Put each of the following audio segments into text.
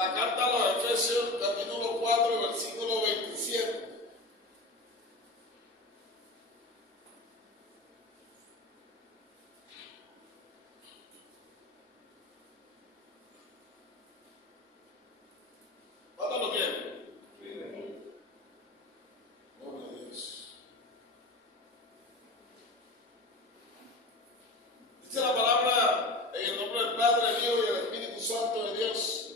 La carta a los Efesios, capítulo 4, versículo 27. ¿Cuánto lo tienen? Gloria a Dios. Dice la palabra en el nombre del Padre, del Hijo y del Espíritu Santo de Dios.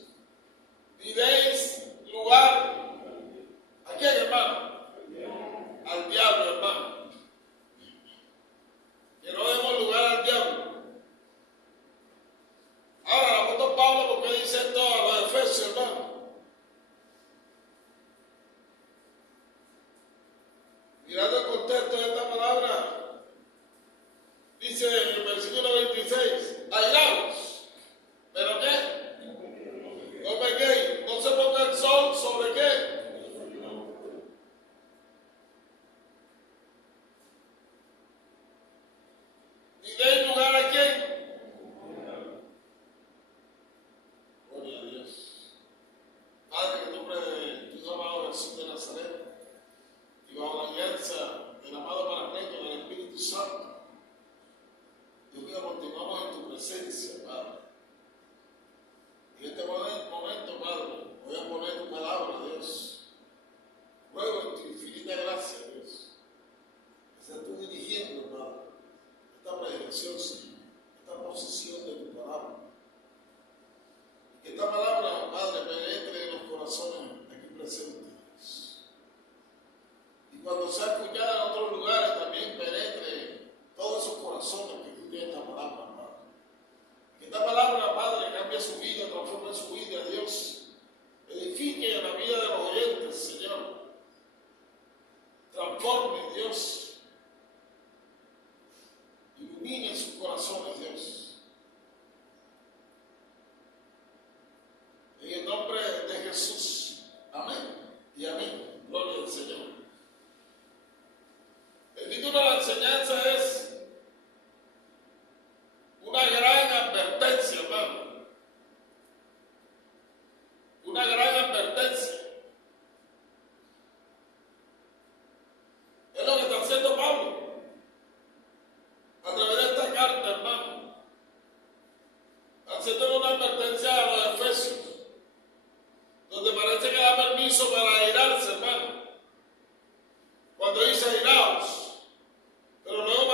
Y deis lugar, ¿a quién, hermano? Al diablo, hermano. Que no demos lugar al diablo. Ahora, el apóstol Pablo, ¿por qué dice esto a los Efesios, hermano? Mirando el contexto de esta palabra, dice en el versículo 26, airaos, ¿pero qué? No pequéis, no se ponga el sol sobre qué. ¿Y deis lugar a quién? Gloria a Dios. Padre, en el nombre de tu amado Jesús de Nazaret, y bajo la alianza del amado Paracleto del Espíritu Santo, Dios mío, continuamos en tu presencia, Padre. En este momento, Padre, voy a poner tu palabra, Dios. Ruego en tu infinita gracia, Dios, que seas tú dirigiendo, Padre, esta predicación, Señor, esta posesión de tu palabra. Que esta palabra, Padre, penetre en los corazones aquí presentes, Dios. Y cuando sea escuchada en otros lugares, también penetre todos esos corazones que escuchen esta palabra, Padre. Que esta palabra, Padre, cambie su vida, transforme su vida, Dios. Edifique en la vida de los oyentes, Señor. Transforme, Dios. Ilumine sus corazones, Dios. En el nombre de Jesús. Amén y amén. Gloria al Señor. El título de la enseñanza es una gran advertencia, hermano. Una gran advertencia. Es lo que está haciendo Pablo a través de esta carta, hermano. Haciendo una advertencia a los Efesios, donde parece que da permiso para airarse, hermano. Cuando dice airaos, pero luego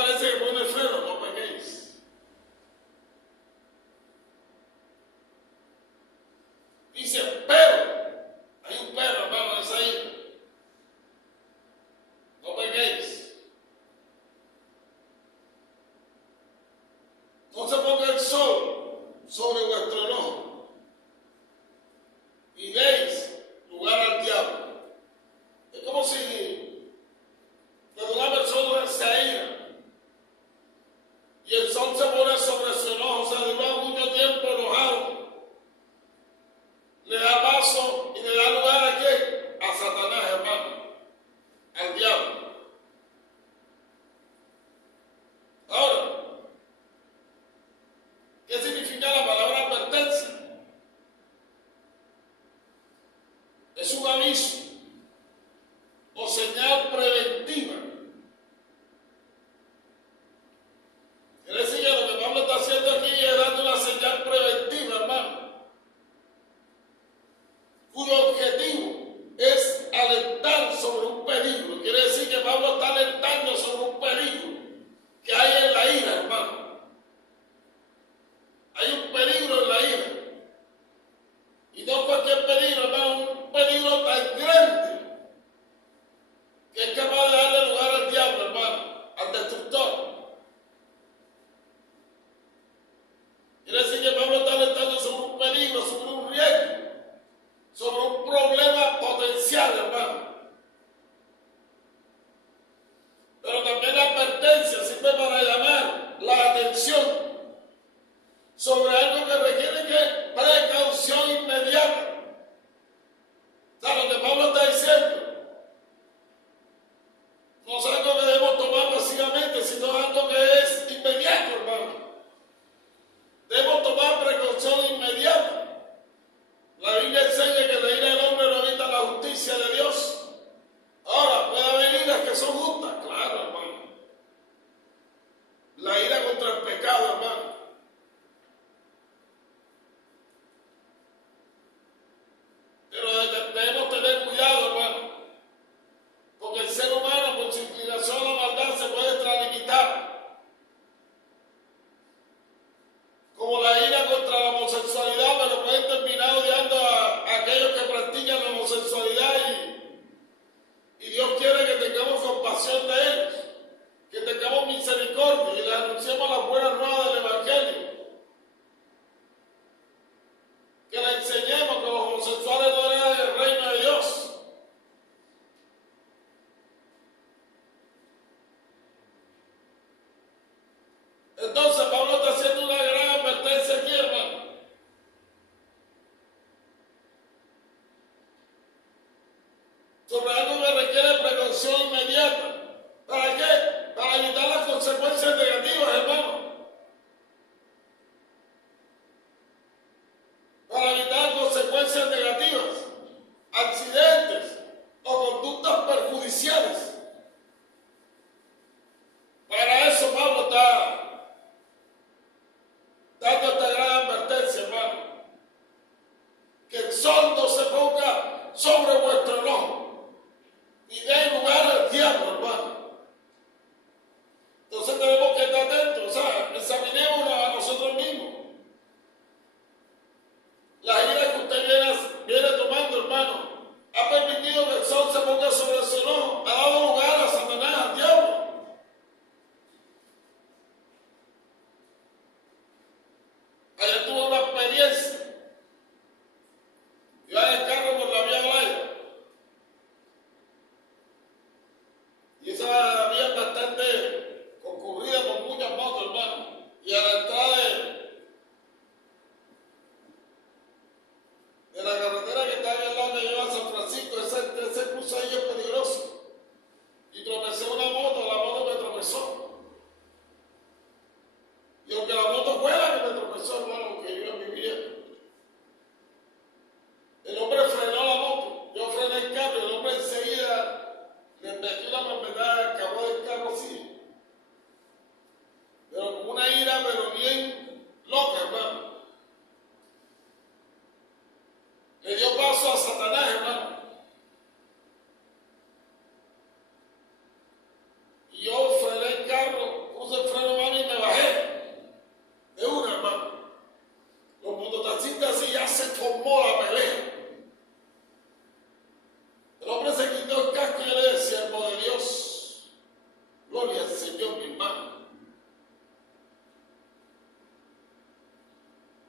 evitar. Como la ira contra la homosexualidad, pero pueden terminar odiando a aquellos que practican la homosexualidad y Dios quiere que tengamos compasión de ellos, que tengamos misericordia y les anunciemos las buenas nuevas del Evangelio. Que les enseñemos que los homosexuales no heredan el reino de Dios. Entonces Pablo está haciendo una gran advertencia aquí, hermano. Sobre algo que requiere precaución inmediata. ¿Para qué? Para evitar las consecuencias negativas, hermano. Para evitar consecuencias negativas, accidentes o conductas perjudiciales. Para eso Pablo está dando esta gran advertencia, hermano. Que el sol no se ponga sobre vuestro enojo y dé lugar al diablo, hermano. Entonces tenemos que estar atentos, o sea, examinémonos a nosotros mismos. La ira que usted viene tomando, hermano, ha permitido que el sol se ponga sobre su enojo, ha dado lugar a Satanás, al diablo. Ayer tuve una experiencia. Iba en el carro por la vía Blaya. Y esa vía es bastante concurrida por muchas motos, hermano. Y a la entrada de la carretera que está en el lado que lleva a San Francisco, ese cruce ahí es peligroso. Y tropecé una moto, la moto me tropezó. Y aunque la moto fue la que me tropezó, hermano, porque yo iba en mi vía. El hombre frenó la moto, yo frené el carro, el hombre enseguida le metió la palmetada, acabó del carro así. Pero con una ira, pero bien loca, hermano. Le dio paso a Satanás, hermano. Y yo frené el carro, puse el freno mano y me bajé. De una, hermano. Los mototaxistas así ya se formó la pelea. El hombre se quitó el casco y yo le decía, siervo de Dios, gloria al Señor, mi hermano.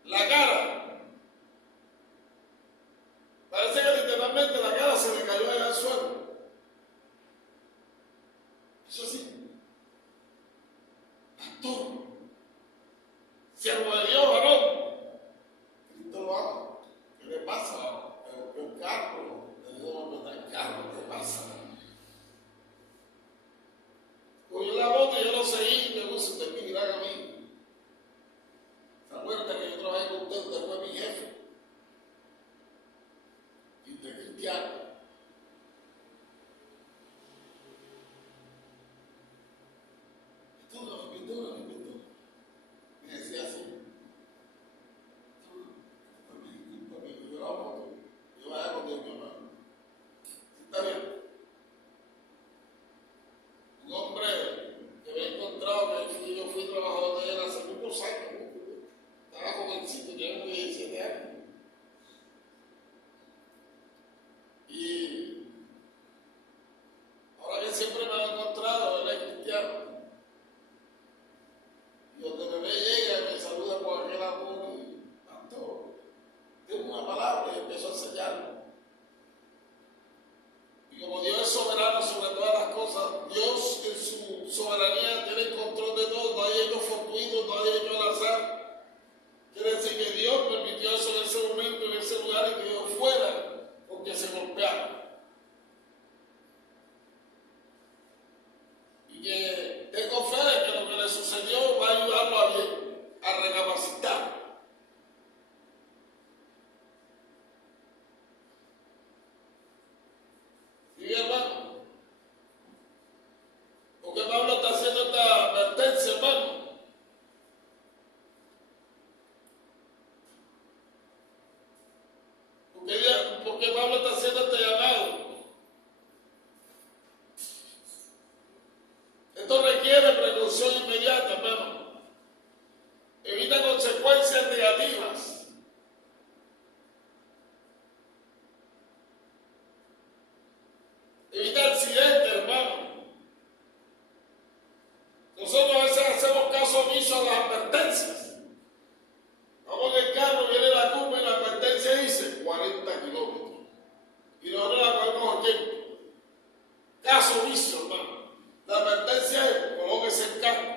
La cara, parece que literalmente la cara se le cayó allá al suelo. Eso sí, pastor, siervo de Dios, varón, Cristo lo ama. ¿Qué le pasa? El carro, le digo, el carro, ¿qué pasa? Cogió la moto y yo lo seguí y me puse usted que mirar a mí. ¿Se acuerda que yo trabajé con usted fue mi jefe? Y usted es cristiano. Me decía así. Yo la moto, yo voy a contar mi hermano. Está bien. Un hombre que me he encontrado, que yo fui trabajador de él hace muchos años. Estaba jovencito, tenía 17 años. Y ahora que siempre me he encontrado, él es cristiano. Y donde me ve llega y me saluda con aquel amor y pastor, tengo una palabra y empezó a enseñarlo. Y como Dios es soberano sobre todas las cosas, Dios en su soberanía tiene el control de todo, no hay hecho fortuito, no hay hecho al azar. Quiere decir que Dios permitió eso en ese momento, en ese lugar, y que yo fuera porque se golpeara. Y que tengo fe de que lo que le sucedió va a ayudarlo a bien, a recapacitar. Y mi hermano, porque Pablo está haciendo esta advertencia, hermano. Porque Pablo está haciendo este llamado. Esto requiere precaución. solución inmediata, hermano. Evita consecuencias negativas. Evita accidentes, hermano. Nosotros a veces hacemos caso omiso a las advertencias. Vamos en el carro, viene la curva y la advertencia dice 40 kilómetros. Y nosotros la cogemos 80. Caso omiso, hermano. La advertencia es colóquese el casco,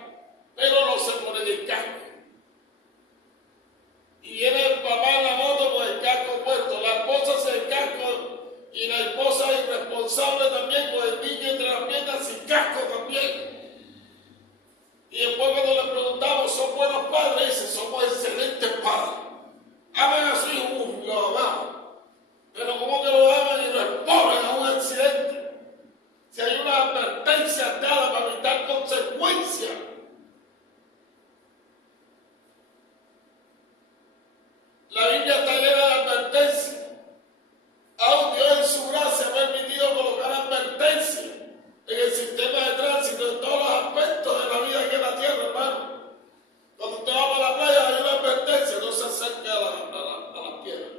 pero no se pone el casco. Y viene el papá en la moto con el casco puesto, la esposa sin el casco y la esposa irresponsable también con el niño entre las piernas sin casco también. Y después cuando le preguntamos, ¿son buenos padres? Dice, somos excelentes padres. Aman a su hijo, lo amamos. Pero como que lo aman y lo exponen a un accidente. Si hay una advertencia dada para evitar consecuencias. La Biblia está llena de advertencias. Aún Dios en su gracia ha permitido colocar advertencias en el sistema de tránsito, en todos los aspectos de la vida aquí en la tierra, hermano. Cuando usted va para la playa hay una advertencia, no se acerque a las piedras.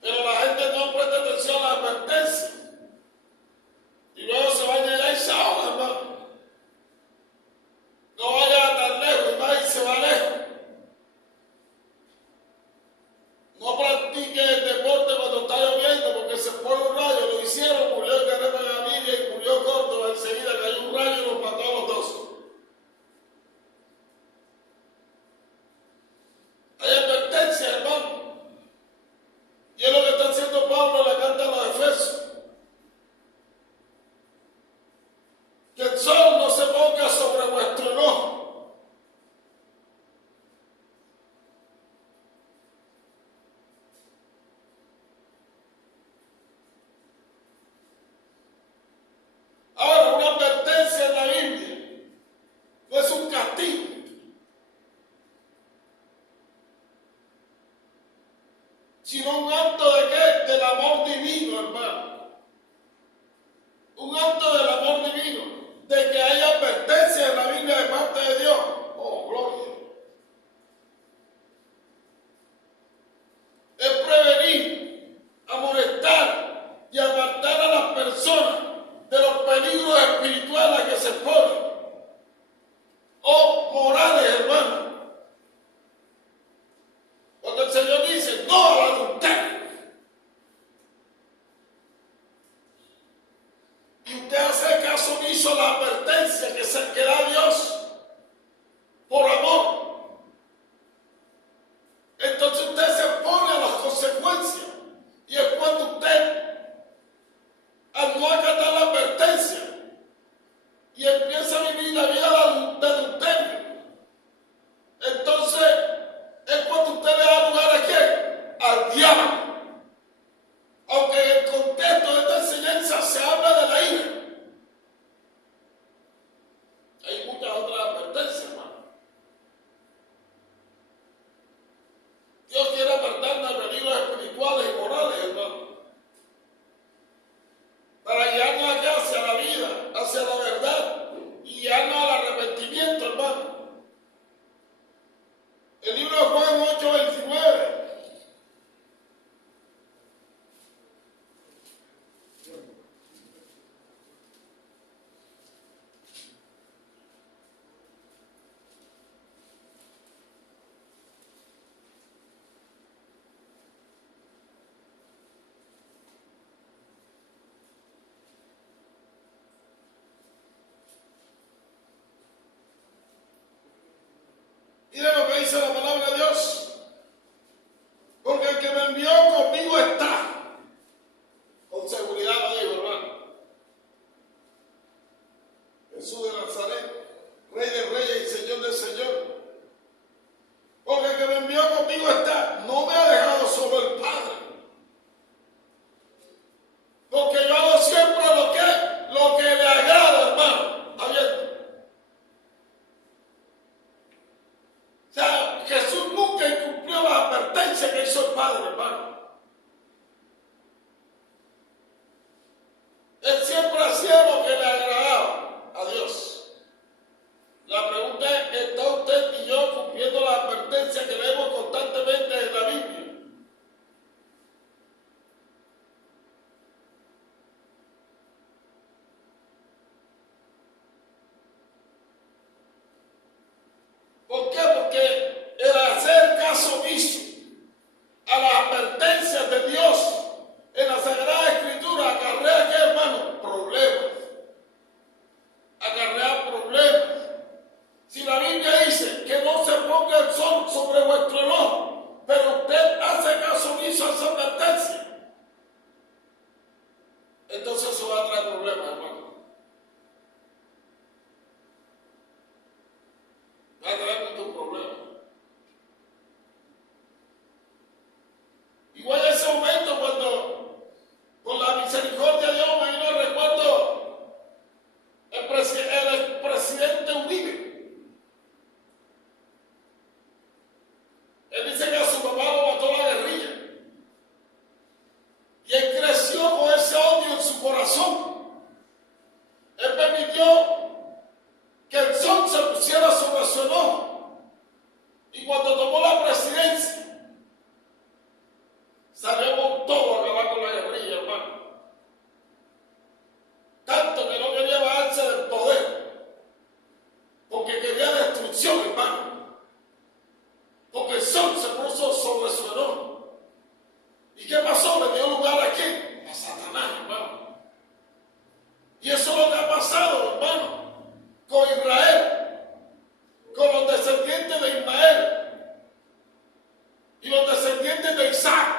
Pero la gente no presta atención a las advertencias. Y luego se vaya allá y se ahoga, hermano. No vaya tan lejos y va y se va lejos. No practique el deporte cuando está lloviendo porque se pone un rayo. Lo hicieron, murió el Carrera de la Biblia y murió Córdoba. Enseguida cayó un rayo y los mató a los dos. Hay advertencia, hermano. Y es lo que está haciendo Pablo en la carta a los Efesios. Que el sol no se ponga sobre vuestro enojo. Ahora, una advertencia en la Biblia no es un castigo. Sino un acto de qué? Del amor divino, hermano. Un acto del amor divino. De que haya advertencia en la Biblia de parte de Dios. Oh, gloria. Es prevenir, amonestar y apartar a las personas de los peligros espirituales a que se exponen. O morales, hermano. Cuando el Señor dice, no al adulterio. Y usted hace caso omiso a la advertencia que da Dios por amor. Entonces usted se expone a las consecuencias. Y es cuando usted, al no acatar la advertencia, y empieza a vivir la vida de adulterio, entonces es cuando usted le da lugar a quién? Al diablo. Aunque en el contexto de esta enseñanza se habla de la ira. Hay muchas otras advertencias, hermano. Dios quiere apartarnos de peligros espirituales y morales, hermano. Para guiarnos aquí hacia la vida, hacia la verdad y guiarnos al arrepentimiento, hermano. El libro de Juan 8:29. Mira lo que dice la palabra de Dios. Porque el que me envió conmigo está. Con seguridad lo digo, hermano. Jesús de Nazaret, Rey de Reyes y Señor del Señor. Porque el que me envió conmigo está. No me ha dejado solo el Padre. Porque yo hago siempre lo que le agrada, hermano. ¿Está bien? O sea, Jesús nunca incumplió la advertencia que hizo el Padre, hermano. Él siempre hacía lo que le agradaba a Dios. está usted y yo cumpliendo la advertencia que leemos constantemente en la Biblia? ¿Por qué? Porque el hacer caso omiso a las advertencias de Dios en la Sagrada Escritura acarrea, ¿qué, hermano? Problemas. Acarrea problemas. Si la Biblia dice que no se ponga el sol sobre vuestro enojo, pero usted hace caso omiso a esa advertencia, entonces eso va a traer problemas, hermano. Va a traer muchos problemas. Igual en ese momento cuando, por la misericordia de Dios, me vino el recuerdo el expresidente Uribe. Él dice que a su papá lo mató la guerrilla. Y él creció con ese odio en su corazón. Él permitió que el sol se pusiera sobre su enojo. Y cuando tomó la presidencia, salió con todo a acabar con la guerrilla, hermano. Tanto que no quería bajarse del poder, porque quería destrucción, hermano. Porque el sol se puso sobre su enojo. ¿Y qué pasó? Le dio lugar a quién? A Satanás, hermano. Y eso es lo que ha pasado, hermano, con Israel, con los descendientes de Ismael y los descendientes de Isaac.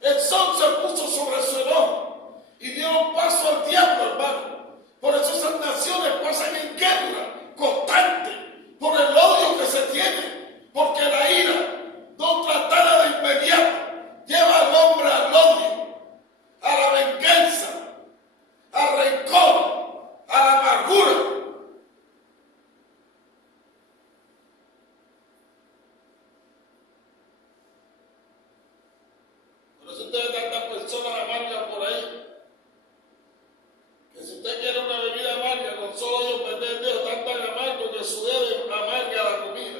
El sol se puso sobre su enojo y dieron paso al diablo, hermano. Por eso esas naciones pasan en guerra constante, por el odio que se tiene, porque la ira, no tratada de inmediato, lleva al hombre al odio, a la venganza, al rencor, a la amargura. Por eso usted ve tantas personas amargas por ahí, que si usted quiere una bebida amarga, con solo Dios meter el dedo, tan amargo que su dedo amarga la comida.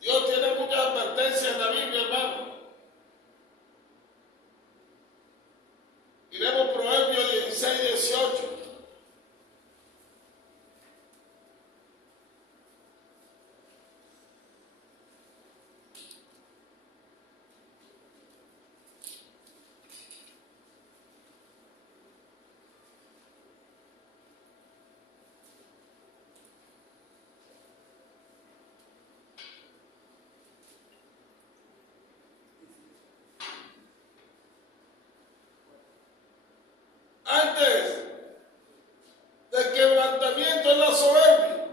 Dios tiene muchas advertencias en la Biblia, hermano. Miremos Proverbios 16, 18. Antes del quebrantamiento es la soberbia,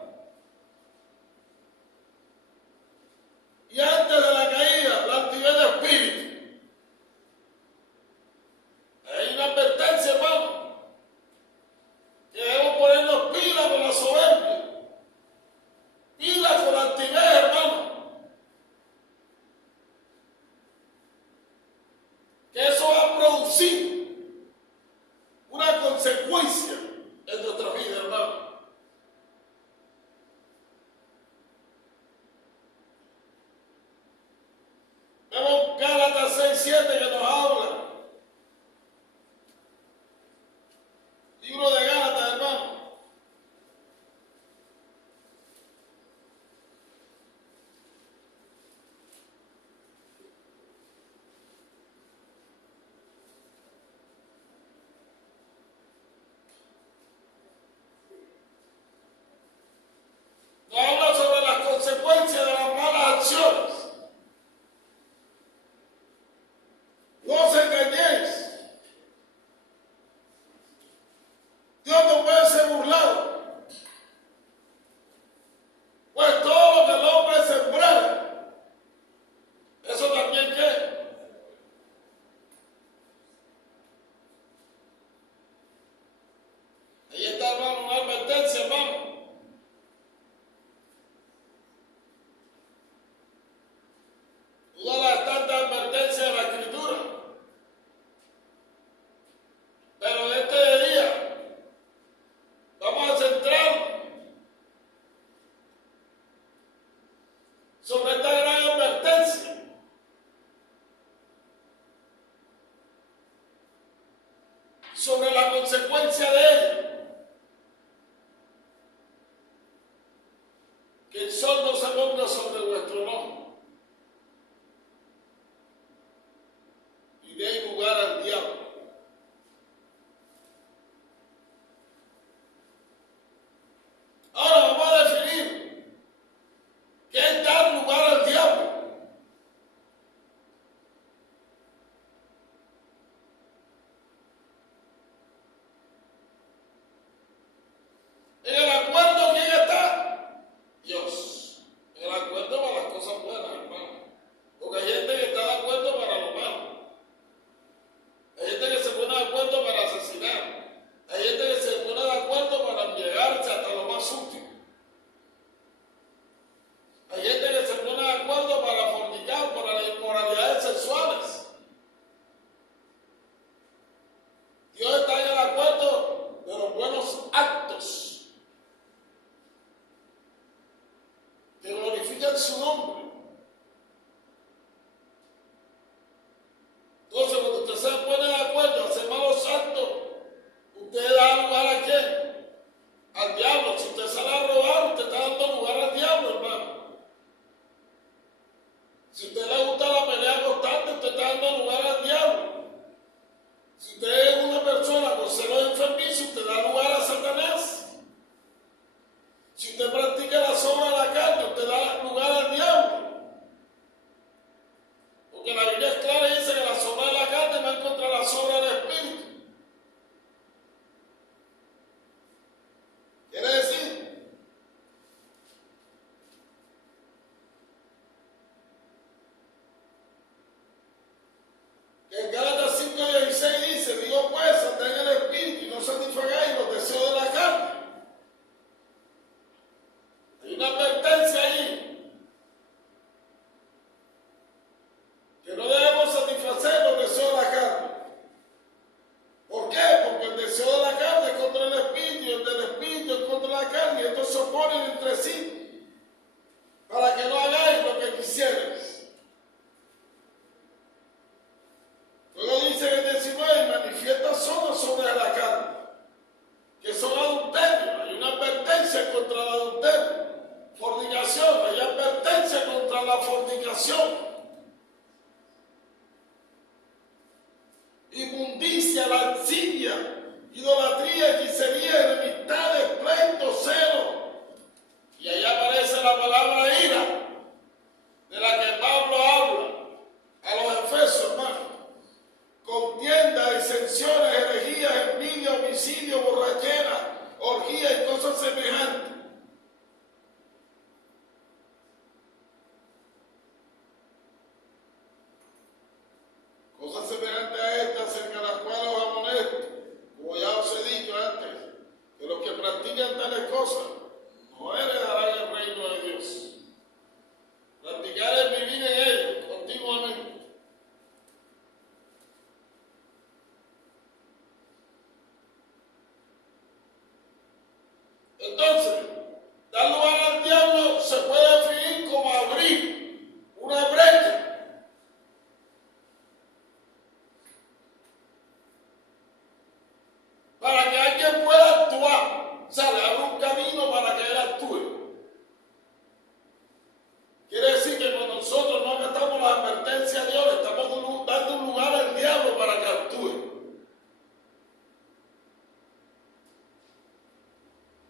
y antes de la caída, la altivez de espíritu. Hay una advertencia, hermano, que debemos ponernos pilas con la soberbia, pilas con la altivez, hermano, que eso va a producir una consecuencia en nuestra vida, hermano. Vemos Gálatas 6, 7 que nos habla. Libro de Gálatas, hermano. sobre la consecuencia de ello. Que el sol no se ponga sobre vuestro enojo y dé lugar al diablo. Ahora vamos a definir qué es dar lugar al diablo. En el acuerdo, ¿quién está? Dios. En el acuerdo para las cosas buenas, hermano. Porque hay gente que está de acuerdo para lo malo. Hay gente que se pone de acuerdo para asesinar. Hay gente que se pone de acuerdo para embriagarse hasta lo más útil. Hay gente que se pone de acuerdo para fornicar, para las inmoralidades sexuales. Dios está en el acuerdo de los buenos actos que glorifican su nombre. Entonces, cuando usted se pone de acuerdo a hacer malos actos, usted da lugar ¿a quién? Al diablo. Si usted sale a robar, usted está dando lugar al diablo, hermano. Si a usted le gusta la pelea constante, usted está dando lugar al diablo. Si usted es una persona con celos enfermizos, usted da lugar a Satanás. Si usted practica la obras de la carne, usted da lugar al diablo. Porque la Biblia es clara y dice que las obras de la carne van contra las obras del Espíritu. Quiere decir que en Gálatas 5:16 dice: digo pues, andad en el Espíritu y no satisfagáis los deseos de la carne. Hay una advertencia ahí, que no debemos satisfacer los deseos de la carne. ¿Por qué? Porque el deseo de la carne es contra el Espíritu y el del Espíritu es contra la carne, y estos se oponen entre sí para que no hagáis lo que quisierais. Luego dice en el 19: manifiestas son las obras de la carne, que son adulterios. Hay una advertencia contra el adulterio. Fornicación, hay advertencia contra la fornicación. Inmundicia, lascivia, idolatría, hechicería, enemistades, pleitos, celo. Y ahí aparece la palabra ira, de la que Pablo habla a los Efesios, hermano. Contienda, disensiones, herejías, envidia, homicidio, borrachera, orgía y cosas semejantes. Cosas semejantes a estas, acerca de las cuales os amonesto, como ya os he dicho antes, que los que practican tales cosas no heredarán el reino de Dios. Practicar es vivir en ello continuamente. Entonces, dar lugar al diablo se puede definir como abrir una brecha para que alguien pueda actuar. O sea, le abre un camino para que él actúe. Quiere decir que cuando nosotros no acatamos la advertencia de Dios, le estamos dando un lugar al diablo para que actúe.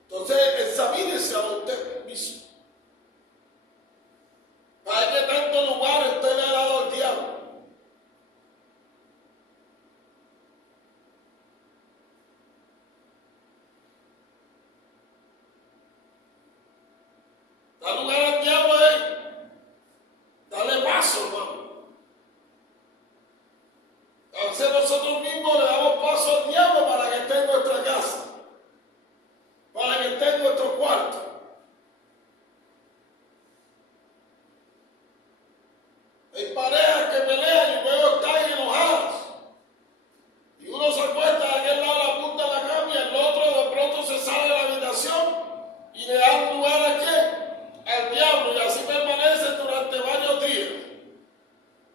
Entonces, examínese a usted mismo. ¿Para qué tanto lugar usted le ha dado al diablo? Da lugar al diablo ahí. Dale paso, hermano. A veces nosotros mismos le damos paso al diablo para que esté en nuestra casa, para que esté en nuestro cuarto. Hay parejas que pelean y luego están enojadas. Y uno se acuesta de aquel lado de la punta de la cama y el otro de pronto se sale de la habitación y le da un lugar a quién? Al diablo, y así permanece durante varios días.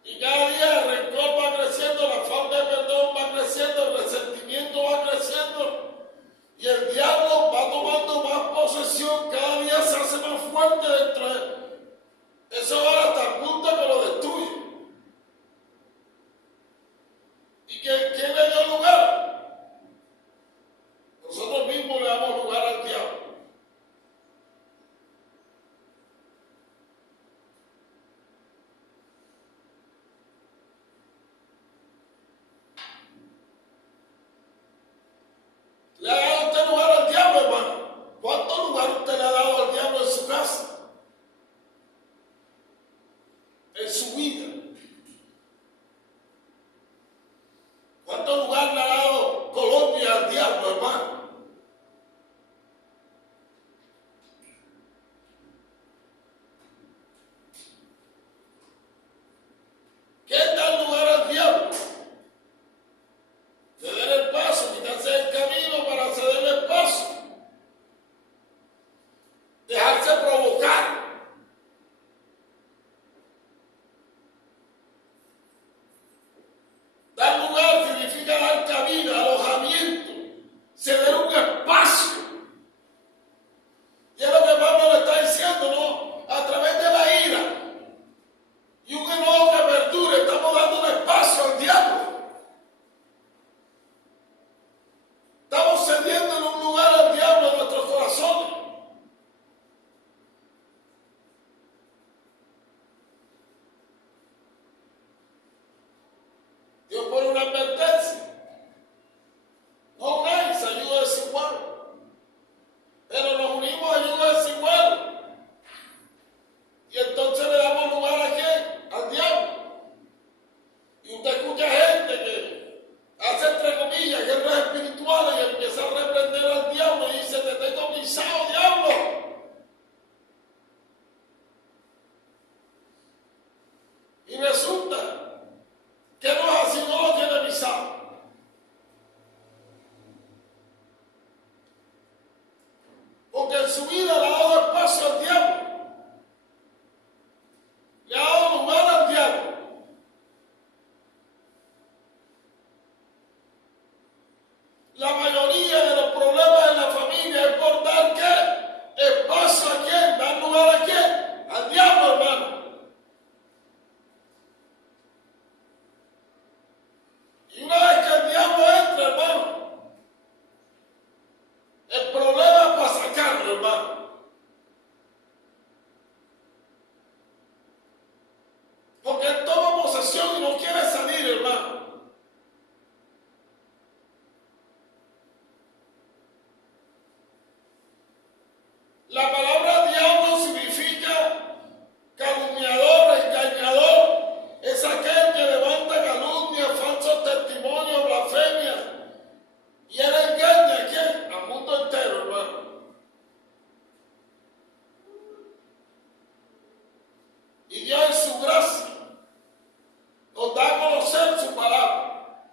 Y cada día el rencor va creciendo, la falta de perdón va creciendo, el resentimiento va Y el diablo va tomando más posesión, cada día se hace más fuerte dentro de él. Eso va hasta el punto que lo destruye. ¿Y quién le dio lugar? Nosotros mismos le damos lugar al diablo. ¿Le ha dado usted lugar al diablo, hermano? ¿Cuánto lugar usted le ha dado al diablo en su casa? En su vida. ¿Cuánto lugar le ha dado Colombia al diablo, hermano? ¿Qué da lugar al diablo? Ceder el paso, quitarse del camino para ceder el paso. Dejarse provocar. Dar lugar significa dar cabida, alojamiento, ceder un espacio. Y es lo que Pablo le está diciendo, ¿no? A través de la ira y un enojo que perdure, estamos dando un espacio al diablo. Estamos cediendo en un lugar al diablo en nuestros corazones. Dios pone una advertencia. No unáis, ayuda desigual. Pero nos unimos, ayuda desigual. Y entonces le damos lugar ¿a quién? Al diablo. Y usted escucha gente que hace entre comillas guerras espirituales y empieza a reprender al diablo y dice: te tengo pisado, diablo. Y resulta que no es así, no lo tiene pisado. Porque en su vida le ha dado espacio al diablo. Le ha dado lugar al diablo. La mayoría de los problemas en la familia es por dar ¿qué? Espacio a quién, dar lugar a quién, al diablo, hermano. Y una vez que el diablo entra, hermano, el problema es para sacarlo, hermano. Porque él toma posesión y no quiere salir, hermano. La palabra diablo significa calumniador, engañador. Es aquel que levanta calumnia, falsos testimonios, blasfemia. Y él engaña ¿a quién? Al mundo entero, hermano. Y Dios en su gracia nos da a conocer su palabra.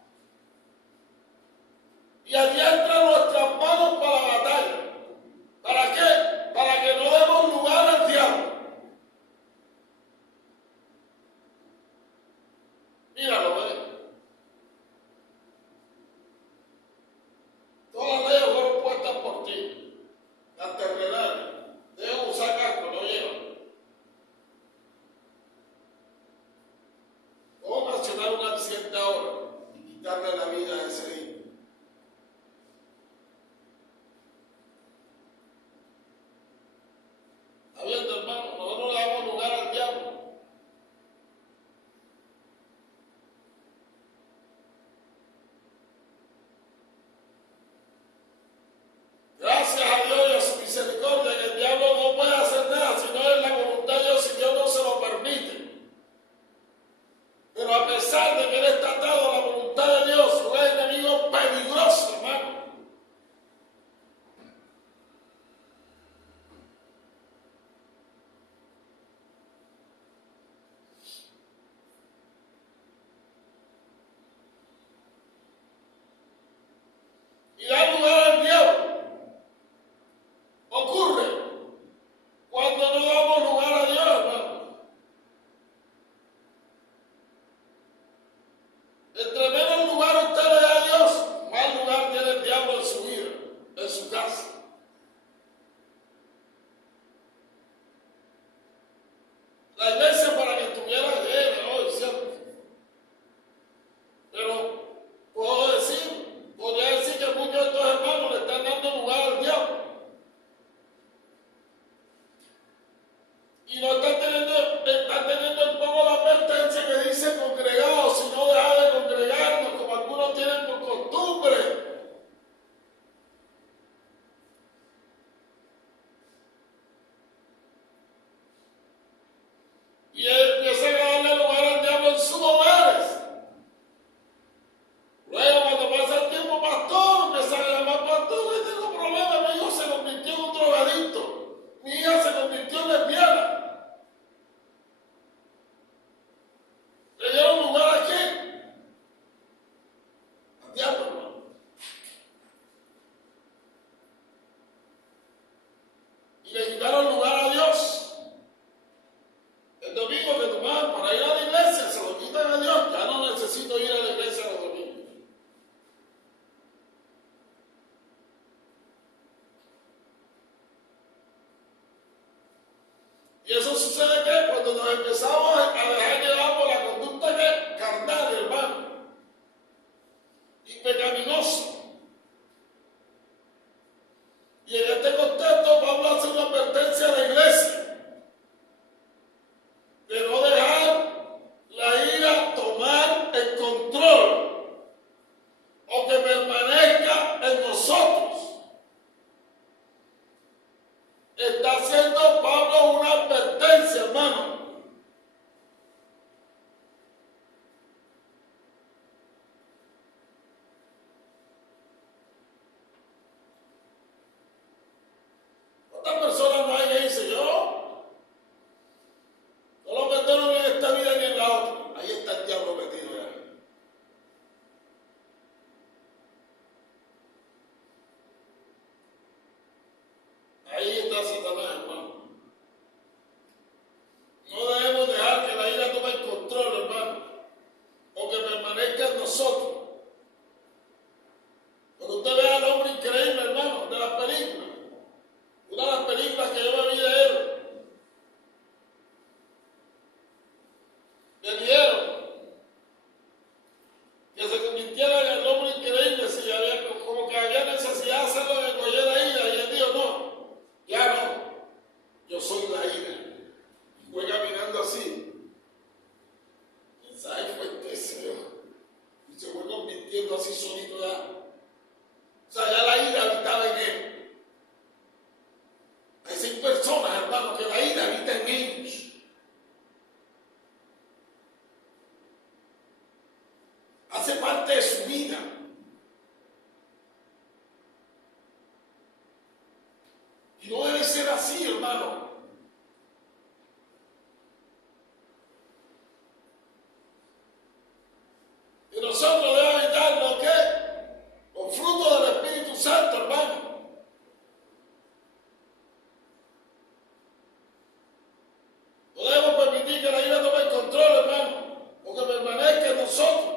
Y adiestra nuestras manos para la batalla. ¿Para qué? Para que no demos lugar al diablo. Míralo, todas las leyes fueron puestas por ti. Las terrenales. Deben usar casco, no llevan. ¿Cómo ocasionar un accidente ahora y quitarle la vida a ese niño? ¿Está viendo, hermano? Nosotros le damos lugar al diablo. Gracias a Dios y a su misericordia que el diablo no puede hacer nada si no es la voluntad de Dios, si Dios no se lo permite. Pero a pesar de que él está atado a la voluntad de Dios, un enemigo y pecaminosa. Y en este contexto Pablo hace una advertencia a la iglesia de no dejar la ira tomar el control o que permanezca en nosotros. Está haciendo Pablo una advertencia, hermano. ¿Cuántas personas no hay que dice yo? No lo perdono ni en esta vida ni en la otra. Ahí está el diablo metido ya. Ahí está Satanás, hermano. No debemos dejar que la ira tome el control, hermano, o que permanezca en nosotros. Cuando usted vea al hombre increíble, hermano, de las películas, una de las películas que yo me vi de él, le dieron que se convirtiera en el hombre increíble si había, como que había necesidad de hacerlo de coger la ira, y él dijo, no, ya no, yo soy la ira. Y fue caminando así. Mensaje fuertísimo. Y se fue convirtiendo así solito ya. O sea, ya la ira habitaba en él. Hay 6 personas, hermano, que la ira habita en ellos. Hace parte de su vida. Y no debe ser así, hermano. Y nosotros debemos evitar lo que los frutos del Espíritu Santo, hermano. No debemos permitir que la ira tome el control, hermano, o que permanezca en nosotros.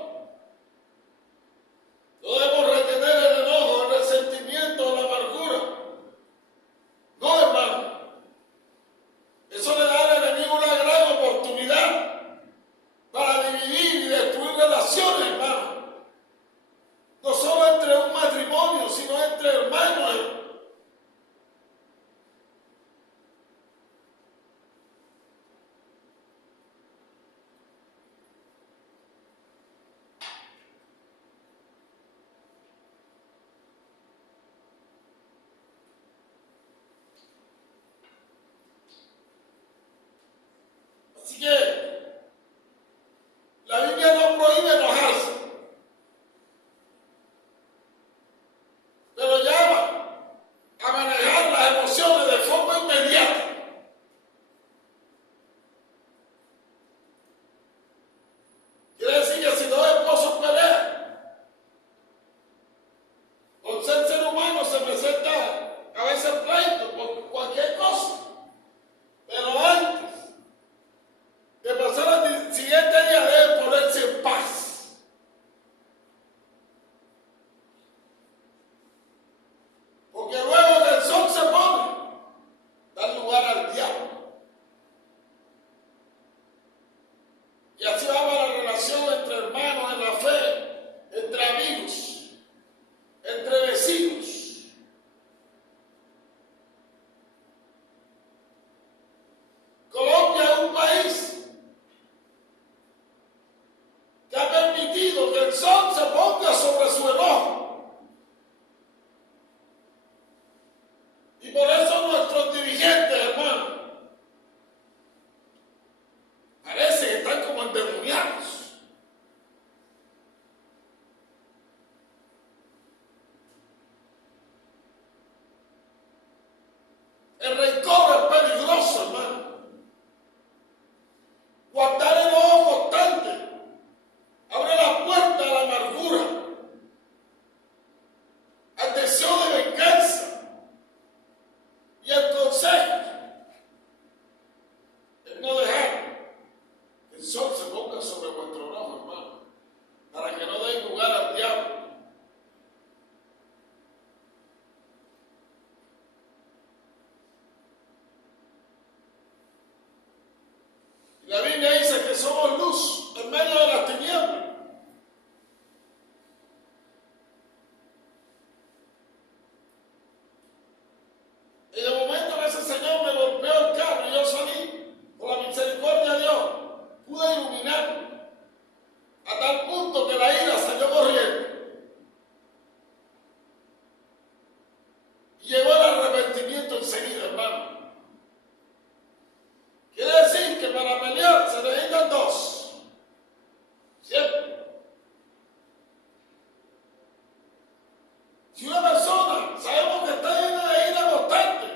Si una persona sabemos que está llena de ira constante,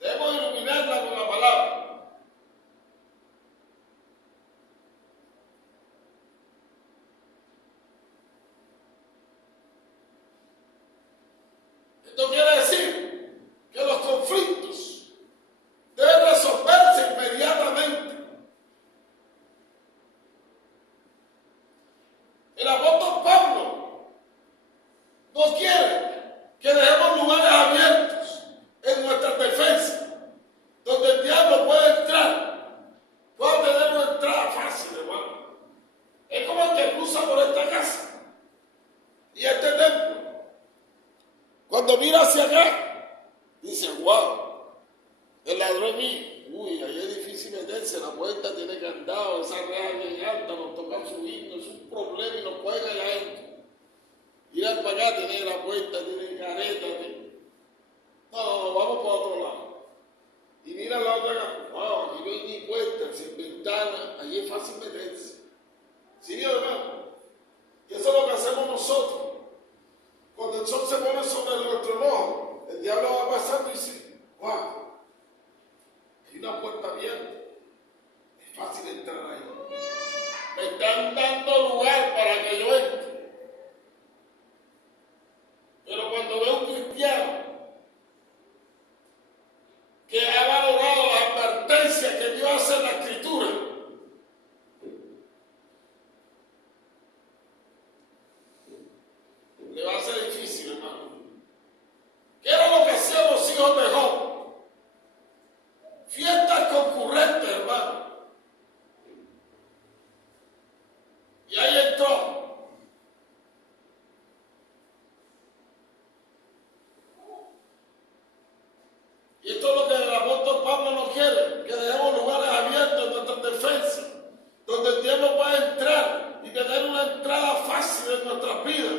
debemos iluminarla con la palabra. Esto quiere decir que los conflictos deben resolverse inmediatamente. El apóstol Pablo no quiere que dejemos lugares abiertos en nuestras defensas, donde el diablo puede entrar, puede tener una entrada fácil, hermano. Es como el que cruza por esta casa y este templo. Cuando mira hacia acá, dice, wow, el ladrón y, uy, ahí es difícil meterse, la puerta tiene candado, esa reja bien alta, nos toca subirnos, es un problema y nos pueden allá adentro. Mirar para acá, tiene la puerta, tiene careta, no, vamos para otro lado. Y mira la otra acá, wow, aquí no hay ni puerta, sin ventana, allí es fácil meterse. ¿Sí, hermano? Y eso es lo que hacemos nosotros. Cuando el sol se pone sobre nuestro ojo, el diablo va pasando y dice, wow, hay una puerta abierta, es fácil entrar ahí. Me están dando lugar para que yo entre. Pero cuando veo un cristiano que ha valorado las advertencias que Dios hace en la Escritura, le va a ser difícil, hermano. ¿Qué era lo que hacían los hijos de Job? Fiestas concurrentes, hermano. Y ahí entró. Y esto es lo que el apóstol Pablo no quiere, que dejemos lugares abiertos en nuestras defensas, donde el diablo pueda entrar y tener una entrada fácil en nuestras vidas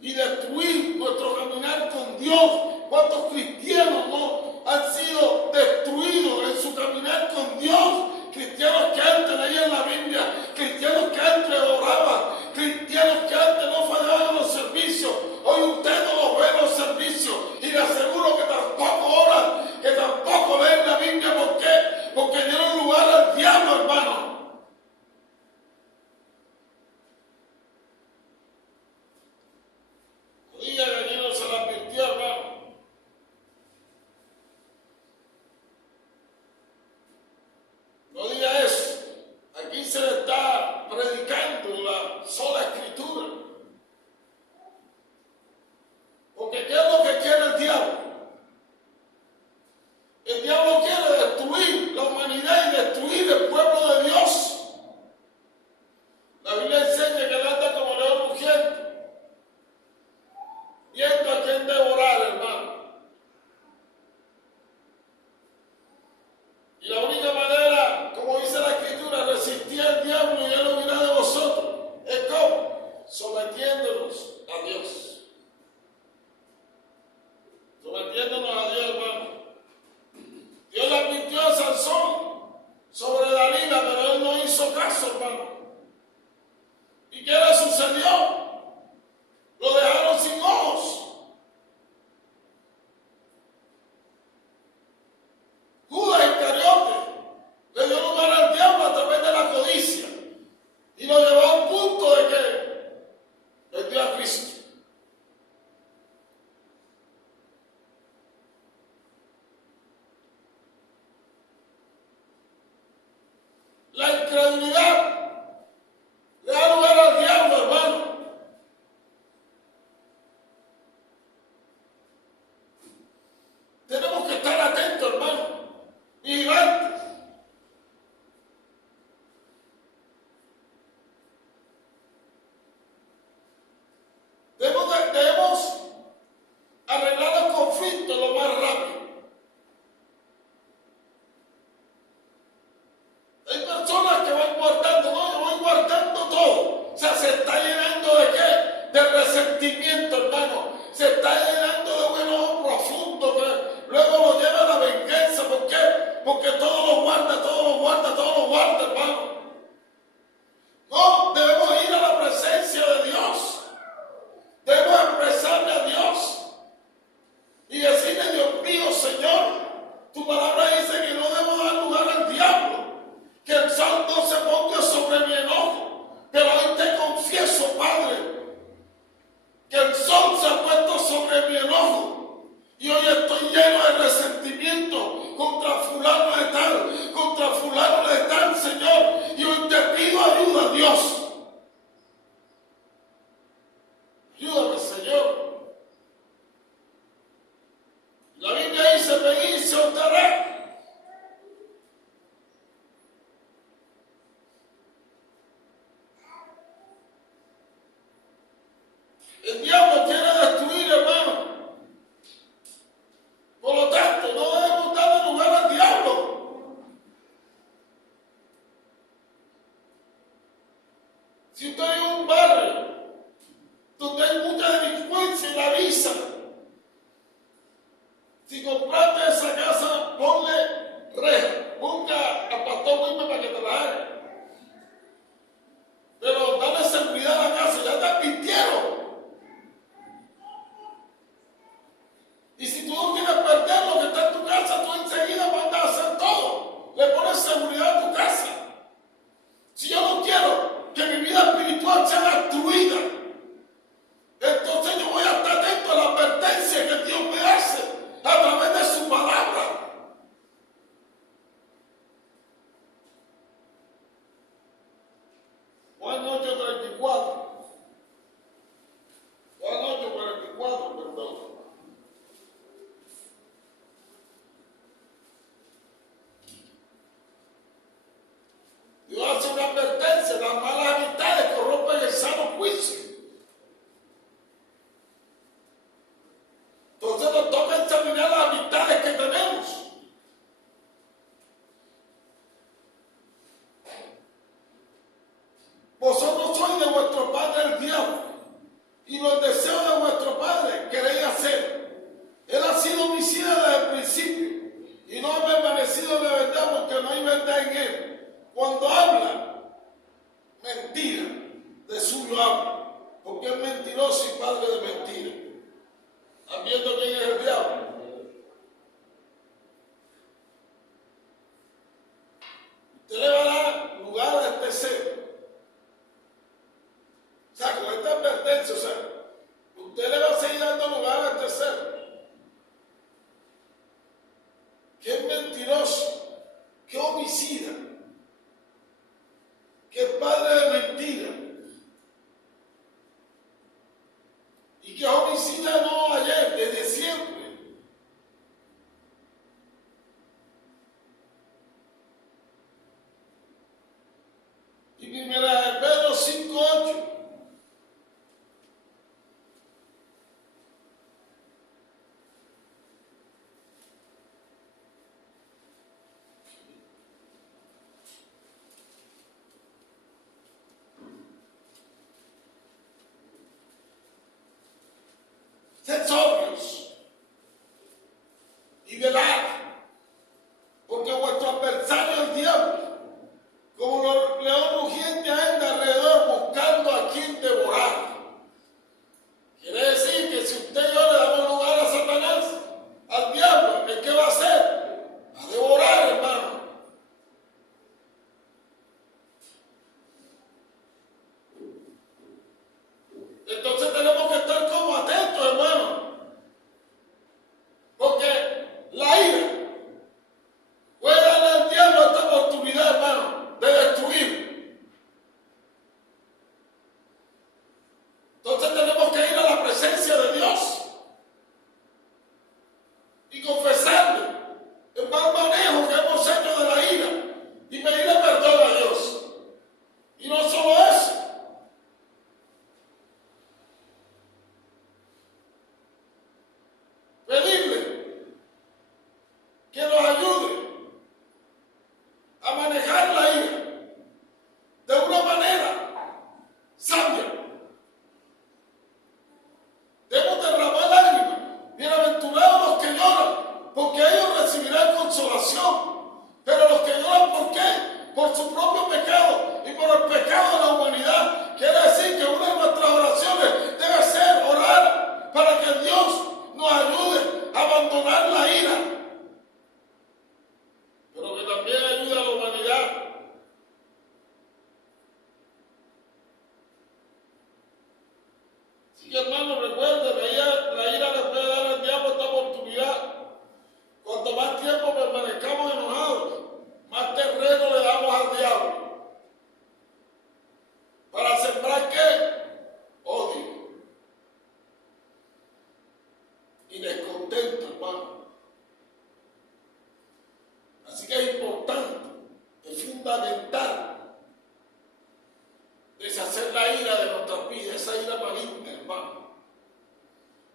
y destruir nuestro caminar con Dios. ¿Cuántos cristianos no han sido destruidos en su caminar con Dios? Cristianos que antes leían la Biblia, cristianos que antes oraban, cristianos que antes no fallaban en los servicios. Hoy usted no los ve en los servicios y le aseguro que tampoco oran, que tampoco leen la Biblia. ¿Por qué? Porque dieron lugar al diablo, hermano. Diga que aquí no se la advirtió, hermano. No diga eso. Aquí se le está predicando la sola Escritura. Porque ¿qué es lo que quiere el diablo? El diablo quiere destruir la humanidad y destruir el pueblo de Dios. La Biblia enseña que él anda como león rugiente, viendo a quien devorar, hermano. Y la única manera, como dice la Escritura, resistir al diablo y él huirá de vosotros. ¿Es cómo? Sometiéndonos a Dios. Sometiéndonos a Dios, hermano. Dios le advirtió a Sansón sobre Dalila, pero él no hizo caso, hermano. ¿Y qué le sucedió? Lo dejaron sin ojos. Judas Iscariote le dio lugar al diablo a través de la codicia y lo llevó a un punto de que vendió a Cristo. La incredulidad le da lugar al diablo, hermano. Tenemos que estar atentos, hermano, vigilantes. Debemos arreglar los conflictos lo más rápido. Hay personas que van guardando, no, yo voy guardando todo. O sea, se está llenando ¿de qué? De resentimiento, hermano. Se está llenando de un enojo profundo que luego lo lleva a la venganza. ¿Por qué? Porque todo lo guarda, todo lo guarda, todo lo guarda, hermano. No, debemos ir a la presencia de Dios. Debemos expresarle a Dios Y hoy estoy lleno de resentimiento contra fulano de tal, contra fulano de tal, Señor. Y hoy te pido ayuda, Dios. Ayúdame, Señor. La Biblia dice, venid y se os dará. El diablo quiere destruir, hermano. Por lo tanto, no debemos darle lugar al diablo. Si usted hay un barrio donde hay mucha delincuencia y la avisa, si compraste esa casa, ponle reja, busca a Pastor Wilmer para que te la haga. Pero dale seguridad a la casa, ya te advirtieron. Y si tú no quieres perder lo que está en tu casa, tú enseguida mandas a hacer todo. Le pones seguridad a tu casa. Si yo no quiero que mi vida espiritual sea destruida, entonces yo voy a estar atento a la advertencia que Dios me hace a través de su palabra. Juan 8:34. Juan 8:44, perdón. Dios hace una advertencia: las malas amistades corrompen el sano juicio. Entonces nos toca examinar las amistades que tenemos. Vosotros sois de vuestro padre el diablo, y los deseos de vuestro padre queréis hacer. Él ha sido homicida desde el principio, y no ha permanecido en la verdad, porque no hay verdad en él. Cuando habla mentira, de suyo habla, porque es mentiroso y padre de mentira. ¿Están viendo quién es el diablo? Usted le va a dar lugar a este ser. O sea, con esta advertencia, o sea, usted le va a seguir dando lugar a este ser, que es mentiroso, que es homicida, que es padre de mentira, y que es homicida no ayer, desde siempre. Y primera de Pedro 5:8. Sed sobrios y velad, porque vuestro adversario el diablo, como león rugiente, anda alrededor buscando a quien devorar. Quiere decir que si usted y yo le damos lugar a Satanás, al diablo, ¿qué va a hacer? A devorar, hermano. Entonces tenemos que estar como atentos, hermano. Porque la ira puede darle al diablo esta oportunidad, hermano, de destruir. Entonces tenemos que ir a la presencia de Dios y confesarle el mal manejo que hemos hecho de la ira y pedirle perdón a Dios. Y no solo eso, pedirle que nos ayude a manejar la ira de una manera sabia. Debemos derramar lágrimas. Bienaventurados los que lloran, porque ellos recibirán consolación. Pero los que lloran, ¿por qué? Por su propio pecado y por el pecado de la humanidad. Quiere decir que una de nuestras oraciones debe ser orar para que Dios nos ayude a abandonar la ira, pero que también ayude a la humanidad. Así que hermano, recuerde, la ira le puede dar al diablo esta oportunidad. Cuanto más tiempo permanezcamos enojados, más terreno le damos al diablo. ¿Para sembrar qué? Odio. Y descontento, hermano. Así que es importante, es fundamental deshacer la ira de nuestras vidas, esa ira maligna, hermano.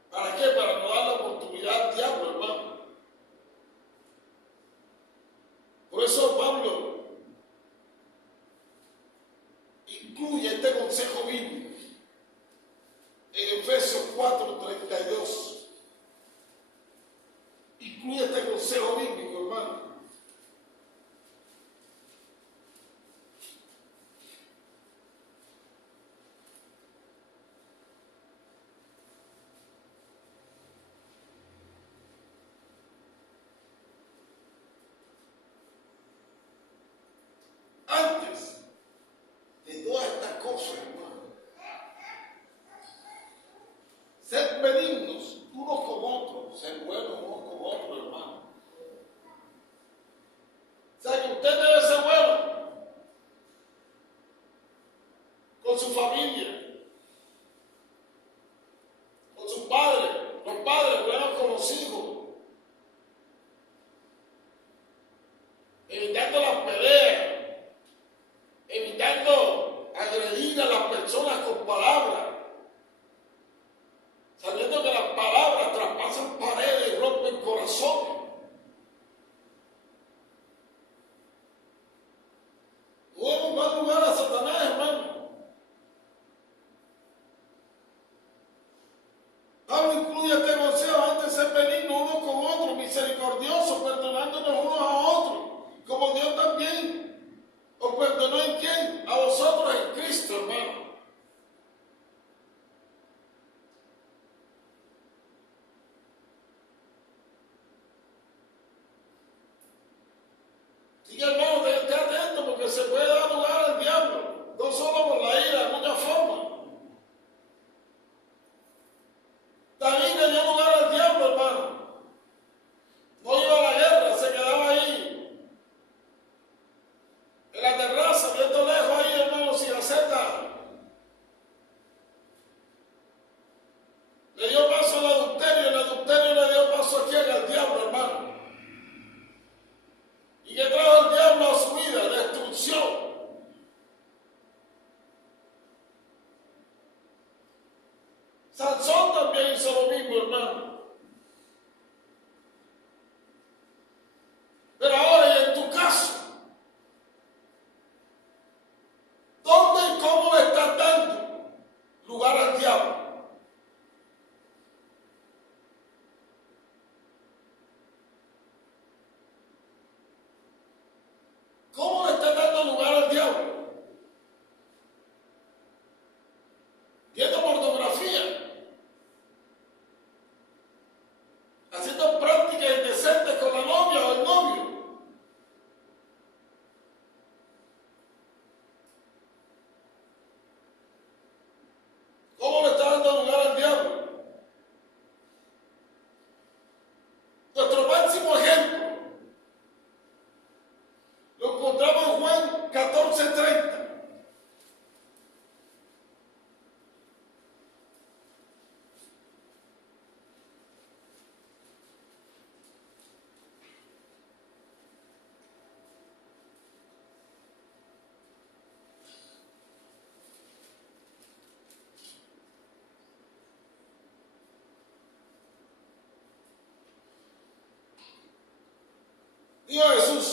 ¿Para qué? Para no darle oportunidad al diablo, hermano. Por eso Pablo incluye este consejo bíblico en Efesios 4:32. Incluye este consejo bíblico, hermano. Antes de todas estas cosas, hermano, ser benignos unos con otros, ser buenos unos con otros, hermano. O sea que usted debe ser bueno con su familia, con sus padres, los padres buenos con los hijos, evitando las peleas, evitando agredir a las personas con palabras, sabiendo que las palabras traspasan paredes y rompen corazones. No debemos dar lugar a Satanás, hermano. Pablo incluye este consejo antes de ser benignos unos con otros, misericordiosos, perdonándonos unos a otros, como Dios también os perdonó en quién, a vosotros en Cristo, hermano. Así que, hermano, esté atento porque se puede dar lugar al diablo, no solo por la ira, de muchas formas. David le dio lugar al diablo, hermano. No iba a la guerra, se quedaba ahí, en la terraza, viendo lejos ahí, hermano, sin hacer nada. Le dio paso al adulterio, el adulterio le dio paso a quién, al diablo, hermano. ¿Y qué trajo el diablo a su vida? Destrucción. Sansón también hizo lo mismo, hermano. Pero ahora, y en tu caso, ¿dónde y cómo le estás dando lugar al diablo? ¿Cómo le estás dando lugar al diablo? Viendo pornografía, haciendo prácticas indecentes con la novia o el novio. ¿Cómo le está dando lugar al diablo? Nuestro máximo ejemplo lo encontramos en Juan 14:30. Dijo Jesús,